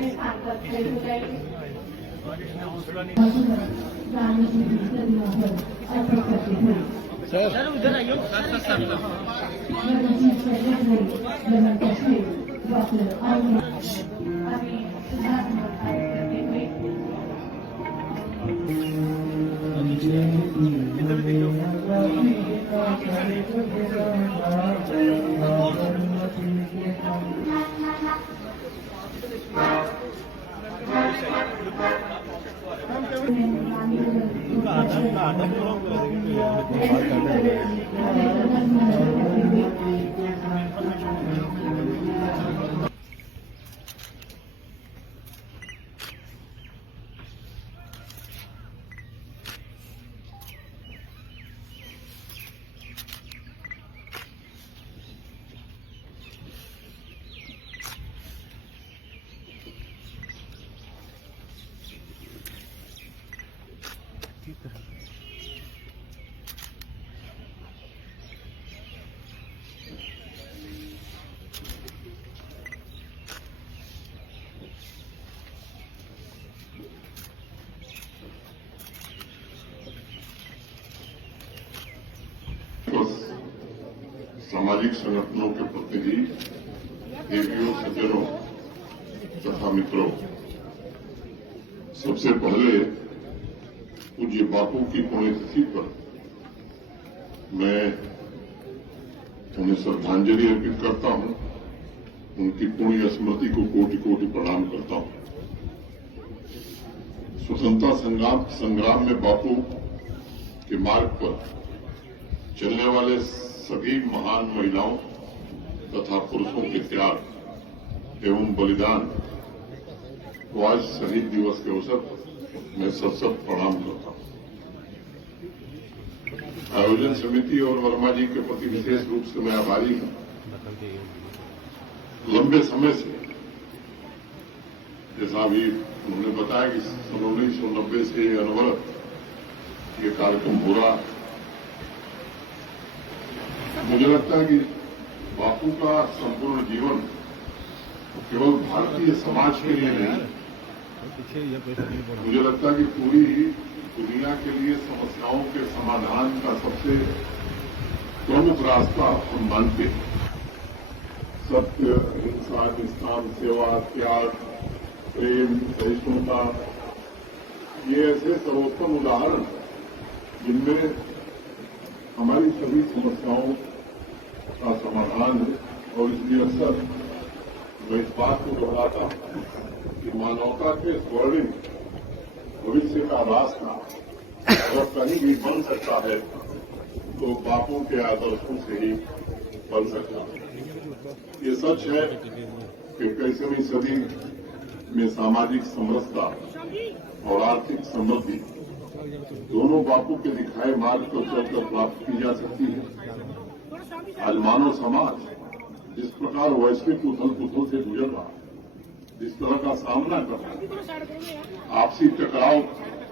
अपने स्थान पर खड़े हो जाएंगे। सर उधर आइए। सामाजिक संगठनों के प्रतिनिधि, देवियों, सज्जनों तथा मित्रों, सबसे पहले पूज्य बापू की पुण्यतिथि पर मैं उन्हें श्रद्धांजलि अर्पित करता हूं। उनकी पुण्य स्मृति को कोटि कोटि प्रणाम करता हूं। स्वतंत्रता संग्राम में बापू के मार्ग पर चलने वाले सभी महान महिलाओं तथा पुरुषों के त्याग एवं बलिदान को आज शहीद दिवस के अवसर पर मैं सत प्रणाम करता हूं। आयोजन समिति और वर्मा जी के प्रति विशेष रूप से मैं आभारी हूं। लंबे समय से, जैसा अभी उन्होंने बताया कि 1990 से अनवरत ये कार्यक्रम हो रहा है। मुझे लगता है कि बापू का संपूर्ण जीवन केवल भारतीय समाज के लिए नहीं, मुझे लगता है कि पूरी दुनिया के लिए समस्याओं के समाधान का सबसे प्रमुख रास्ता हम मानते हैं। सत्य, अहिंसा, निष्ठान, सेवा, त्याग, प्रेम, सहिष्णुता, ये ऐसे सर्वोत्तम उदाहरण जिनमें हमारी सभी समस्याओं का समाधान है। और इसलिए अक्सर मैं इस बात को दोहराता हूं कि मानवता के स्वर्णिम भविष्य का रास्ता अगर कहीं भी बन सकता है तो बापू के आदर्शों से ही बन सकता है। ये सच है कि 21वीं सदी में सामाजिक समरसता और आर्थिक समृद्धि दोनों बापू के दिखाए मार्ग पर चलकर प्राप्त की जा सकती है। आज मानव समाज जिस प्रकार वैश्विक उथल पुथल से गुजर रहा है, जिस तरह का सामना कर रहा है, आपसी टकराव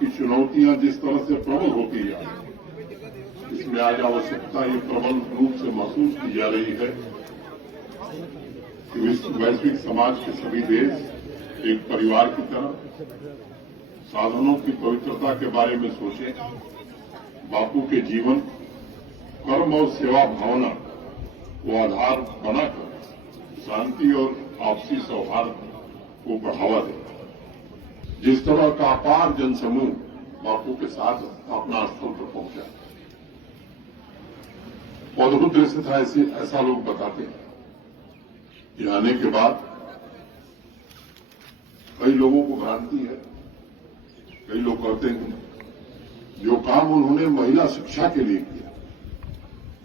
की चुनौतियां जिस तरह से प्रबल होती जा रही है, इसमें आज आवश्यकता ये प्रबल रूप से महसूस की जा रही है कि वैश्विक समाज के सभी देश एक परिवार की तरह साधनों की पवित्रता के बारे में सोचें। बापू के जीवन, कर्म और सेवा भावना को आधार बनाकर शांति और आपसी सौहार्द को बढ़ावा दें। जिस तरह का अपार जनसमूह बापू के साथ अपना स्थल पर पहुंचा, अद्भुत दृश्य था। ऐसा लोग बताते हैं कि आने के बाद कई लोगों को भ्रांति है, कई लोग कहते हैं जो काम उन्होंने महिला शिक्षा के लिए किया,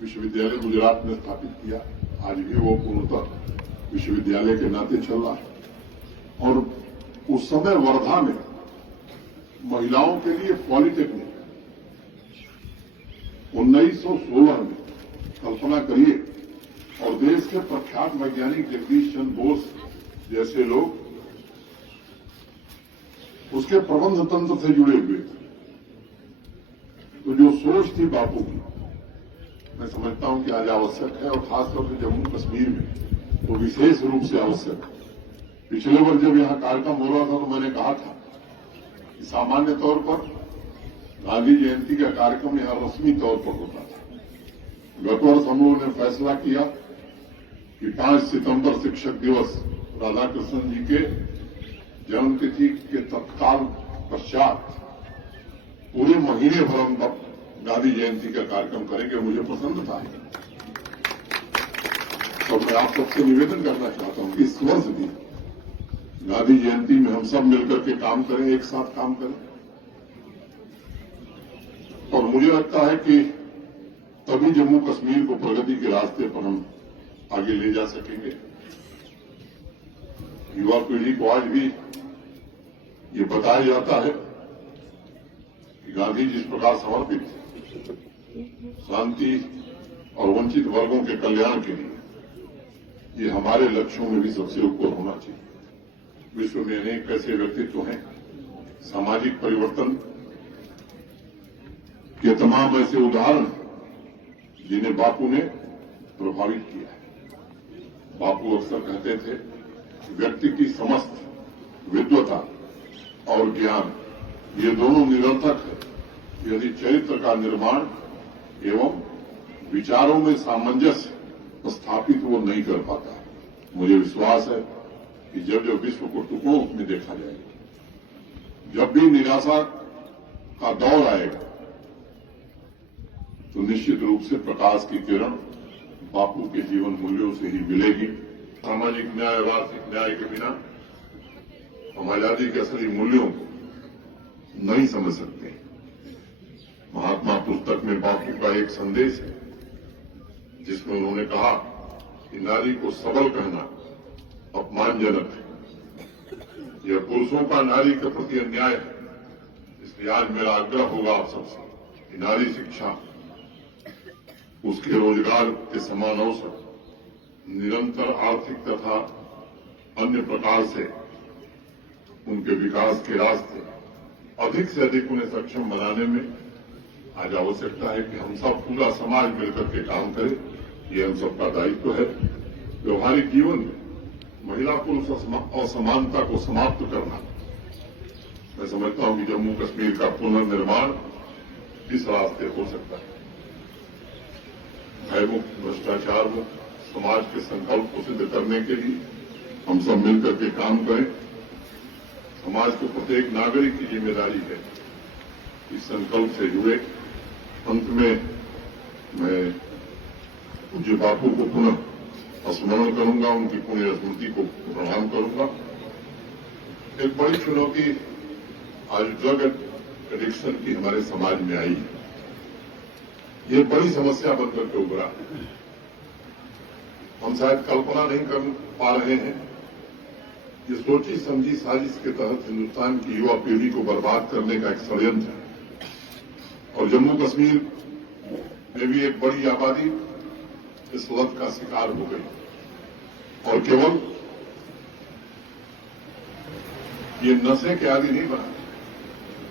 विश्वविद्यालय गुजरात में स्थापित किया, आज भी वो पूर्णतः विश्वविद्यालय के नाते चल रहा है। और उस समय वर्धा में महिलाओं के लिए पॉलिटेक्निक 1916 में, कल्पना करिए, और देश के प्रख्यात वैज्ञानिक जगदीश चंद्र बोस जैसे लोग उसके प्रबंध तंत्र से जुड़े हुए थे। तो जो सोच थी बापू की, मैं समझता हूं कि आज आवश्यक है, और खासतौर से जम्मू कश्मीर में तो विशेष रूप से आवश्यक है। पिछले वर्ष जब यहां कार्यक्रम हो रहा था तो मैंने कहा था कि सामान्य तौर पर गांधी जयंती का कार्यक्रम यहां रस्मी तौर पर होता था। गत वर्ष हम लोगों ने फैसला किया कि 5 सितंबर शिक्षक दिवस राधाकृष्णन जी के जन्मतिथि के तत्काल पश्चात पूरे महीने भर हम गांधी जयंती का कार्यक्रम करेंगे। मुझे पसंद था तो मैं आप सबसे निवेदन करना चाहता हूं कि इस वर्ष भी गांधी जयंती में हम सब मिलकर के काम करें, एक साथ काम करें। और मुझे लगता है कि तभी जम्मू कश्मीर को प्रगति के रास्ते पर हम आगे ले जा सकेंगे। युवा पीढ़ी को आज भी ये बताया जाता है कि गांधी जिस प्रकार समर्पित थे शांति और वंचित वर्गों के कल्याण के लिए, ये हमारे लक्ष्यों में भी सबसे ऊपर होना चाहिए। विश्व में अनेक ऐसे व्यक्तित्व हैं, सामाजिक परिवर्तन के तमाम ऐसे उदाहरण जिन्हें बापू ने प्रभावित किया है। बापू अक्सर कहते थे व्यक्ति की समस्त विद्वता और ज्ञान ये दोनों निरर्थक है यदि चरित्र का निर्माण एवं विचारों में सामंजस्य स्थापित वो नहीं कर पाता। मुझे विश्वास है कि जब जब विश्व को टुकड़ों में देखा जाएगा, जब भी निराशा का दौर आएगा, तो निश्चित रूप से प्रकाश की किरण बापू के जीवन मूल्यों से ही मिलेगी। सामाजिक न्याय और आर्थिक न्याय के बिना हम आजादी के असली मूल्यों को नहीं समझ सकते। महात्मा पुस्तक में बापू का एक संदेश है जिसमें उन्होंने कहा कि नारी को सबल कहना अपमानजनक है। यह पुरुषों का नारी के प्रति अन्याय है। इसलिए आज मेरा आग्रह होगा आप सबसे कि नारी शिक्षा, उसके रोजगार के समान अवसर, निरंतर आर्थिक तथा अन्य प्रकार से उनके विकास के रास्ते अधिक से अधिक उन्हें सक्षम बनाने में आज आवश्यकता है कि हम सब पूरा समाज मिलकर के काम करें। ये हम सबका दायित्व है। व्यवहारिक जीवन में महिला पुरुष असमानता को समाप्त करना, मैं समझता हूं कि जम्मू कश्मीर का पुनर्निर्माण इस रास्ते हो सकता है। भयमुक्त, भ्रष्टाचार मुक्त समाज के संकल्प को सिद्ध करने के लिए हम सब मिलकर के काम करें। समाज के प्रत्येक नागरिक की जिम्मेदारी है इस संकल्प से जुड़े। अंत में मैं पूज्य बापू को पुनः स्मरण करूंगा, उनकी पुण्य स्मृति को प्रणाम करूंगा। एक बड़ी चुनौती आज ड्रग एडिक्शन की हमारे समाज में आई है। ये बड़ी समस्या बनकर के उभरा है। हम शायद कल्पना नहीं कर पा रहे हैं। ये सोची समझी साजिश के तहत हिंदुस्तान की युवा पीढ़ी को बर्बाद करने का एक षड्यंत्र है। और जम्मू कश्मीर में भी एक बड़ी आबादी इस लत का शिकार हो गई। और केवल ये नशे के आदि नहीं बना,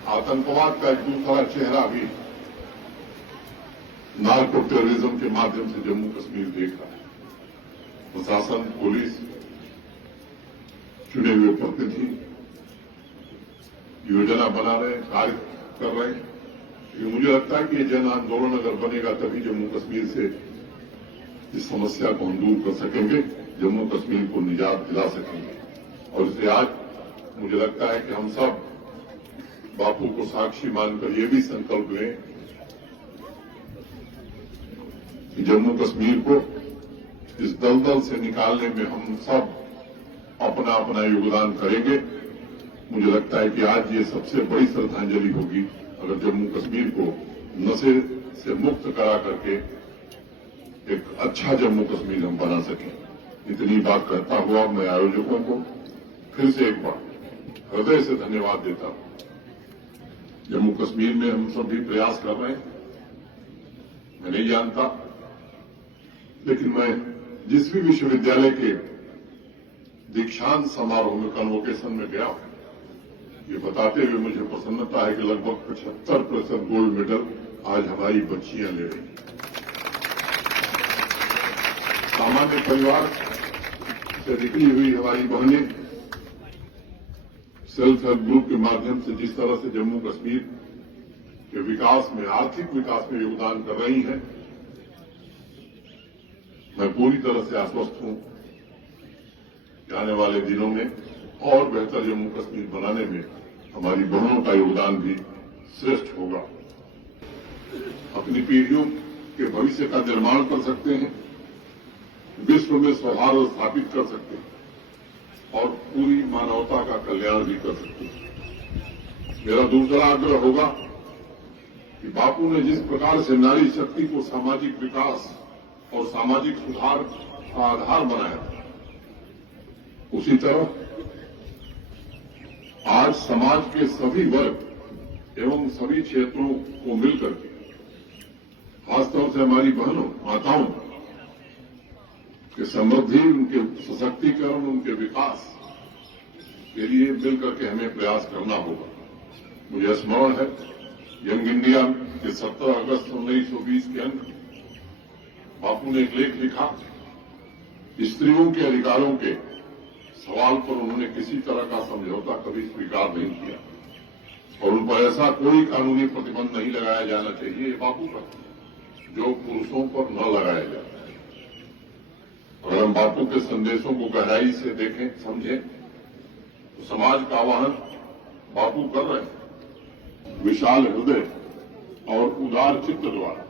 आतंकवाद का एक दूसरा चेहरा भी नार्को टेररिज्म के माध्यम से जम्मू कश्मीर देख रहा है। प्रशासन, पुलिस, चुने हुए प्रतिनिधि योजना बना रहे, कार्य कर रहे हैं। मुझे लगता है कि ये जन आंदोलन अगर बनेगा तभी जम्मू कश्मीर से इस समस्या को हम दूर कर सकेंगे, जम्मू कश्मीर को निजात दिला सकेंगे। और इसलिए आज मुझे लगता है कि हम सब बापू को साक्षी मानकर ये भी संकल्प लें कि जम्मू कश्मीर को इस दलदल से निकालने में हम सब अपना अपना योगदान करेंगे। मुझे लगता है कि आज ये सबसे बड़ी श्रद्धांजलि होगी अगर जम्मू कश्मीर को नशे से मुक्त करा करके एक अच्छा जम्मू कश्मीर हम बना सकें। इतनी बात कहता हुआ मैं आयोजकों को फिर से एक बार हृदय से धन्यवाद देता हूं। जम्मू कश्मीर में हम सब भी प्रयास कर रहे हैं। मैं नहीं जानता, लेकिन मैं जिस भी विश्वविद्यालय के दीक्षांत समारोह में कन्वोकेशन में गया, ये बताते हुए मुझे प्रसन्नता है कि लगभग 75% गोल्ड मेडल आज हमारी बच्चियां ले रही। सामान्य परिवार से निकली हुई हमारी बहनें सेल्फ हेल्प ग्रुप के माध्यम से जिस तरह से जम्मू कश्मीर के विकास में, आर्थिक विकास में योगदान कर रही हैं, मैं पूरी तरह से आश्वस्त हूं कि आने वाले दिनों में और बेहतर जम्मू कश्मीर बनाने में हमारी बहनों का योगदान भी श्रेष्ठ होगा। अपनी पीढ़ियों के भविष्य का निर्माण कर सकते हैं, विश्व में सौहार्द स्थापित कर सकते हैं और पूरी मानवता का कल्याण भी कर सकते हैं। मेरा दूसरा आग्रह होगा कि बापू ने जिस प्रकार से नारी शक्ति को सामाजिक विकास और सामाजिक सुधार का आधार बनाया था, उसी तरह आज समाज के सभी वर्ग एवं सभी क्षेत्रों को मिलकर के, खासतौर से हमारी बहनों, माताओं के समृद्धि, उनके सशक्तिकरण, उनके विकास के लिए मिलकर के हमें प्रयास करना होगा। मुझे स्मरण है यंग इंडिया के 17 अगस्त 1920 के अंक में बापू ने एक लेख लिखा। स्त्रियों के अधिकारों के सवाल पर उन्होंने किसी तरह का समझौता कभी स्वीकार नहीं किया और उन पर ऐसा कोई कानूनी प्रतिबंध नहीं लगाया जाना चाहिए, ये बापू का, जो पुरुषों पर न लगाया जाता है। अगर हम बापू के संदेशों को गहराई से देखें, समझें, तो समाज का आह्वान बापू कर रहे हैं। विशाल हृदय और उदार चित्त द्वारा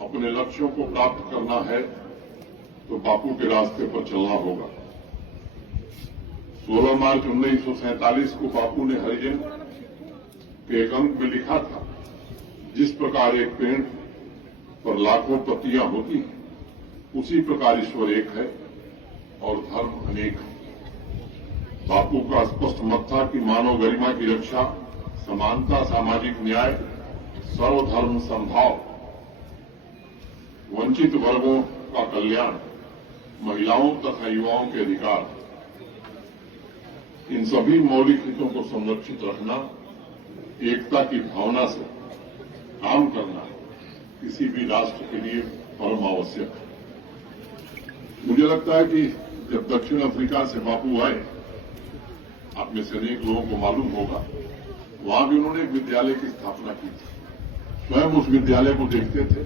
अपने लक्ष्यों को प्राप्त करना है तो बापू के रास्ते पर चलना होगा। 16 मार्च 1947 को बापू ने हरिजन के एक अंक में लिखा था, जिस प्रकार एक पेड़ पर लाखों पत्तियां होती हैं, उसी प्रकार ईश्वर एक है और धर्म अनेक है। बापू का स्पष्ट मत था कि मानव गरिमा की रक्षा, समानता, सामाजिक न्याय, सर्वधर्म समभाव, वंचित वर्गों का कल्याण, महिलाओं तथा युवाओं के अधिकार, इन सभी मौलिक हितों को संरक्षित रखना, एकता की भावना से काम करना किसी भी राष्ट्र के लिए परम आवश्यक है। मुझे लगता है कि जब दक्षिण अफ्रीका से बापू आए, आप में से अनेक लोगों को मालूम होगा, वहां भी उन्होंने एक विद्यालय की स्थापना की थी। स्वयं उस विद्यालय को देखते थे।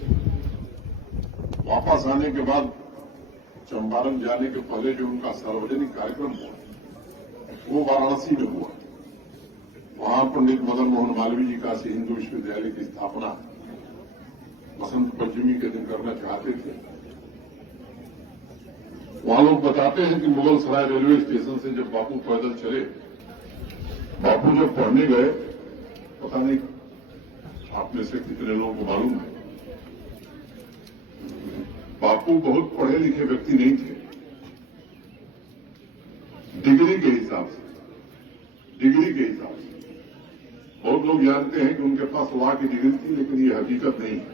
वापस आने के बाद चंपारण जाने के पहले जो उनका सार्वजनिक कार्यक्रम हुआ, वो वाराणसी में हुआ। वहां पंडित मदन मोहन मालवीय जी काशी हिंदू विश्वविद्यालय की स्थापना बसंत पंचमी के दिन करना चाहते थे। वहां लोग बताते हैं कि मुगल सराय रेलवे स्टेशन से जब बापू पैदल चले, बापू जब पढ़ने गए, पता नहीं आप में से कितने लोगों को मालूम है, बापू बहुत पढ़े लिखे व्यक्ति नहीं थे। डिग्री के हिसाब से बहुत लोग जानते हैं कि उनके पास लॉ की डिग्री थी, लेकिन ये हकीकत नहीं है।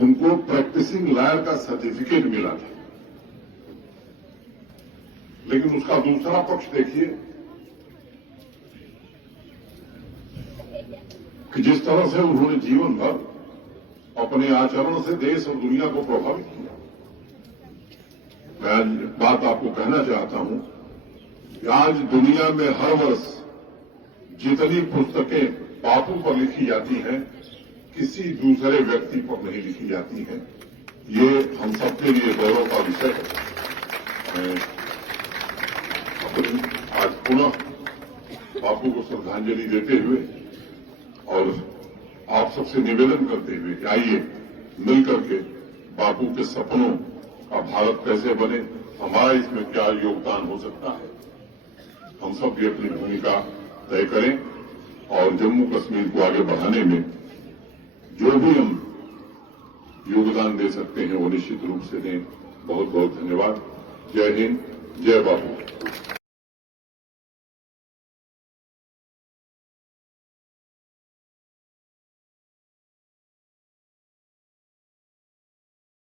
उनको प्रैक्टिसिंग लॉयर का सर्टिफिकेट मिला था। लेकिन उसका दूसरा पक्ष देखिए कि जिस तरह से उन्होंने जीवन भर अपने आचरण से देश और दुनिया को प्रभावित किया। मैं आज बात आपको कहना चाहता हूं कि आज दुनिया में हर वर्ष जितनी पुस्तकें बापू पर लिखी जाती हैं, किसी दूसरे व्यक्ति पर नहीं लिखी जाती हैं। ये हम सबके लिए गौरव का विषय है। आज पुनः बापू को श्रद्धांजलि देते हुए और आप सबसे निवेदन करते हुए कि आइए मिलकर के बापू के सपनों का भारत कैसे बने, हमारा इसमें क्या योगदान हो सकता है, हम सब भी अपनी भूमिका तय करें और जम्मू कश्मीर को आगे बढ़ाने में जो भी हम योगदान दे सकते हैं वो निश्चित रूप से दें। बहुत बहुत धन्यवाद। जय हिंद, जय बापू।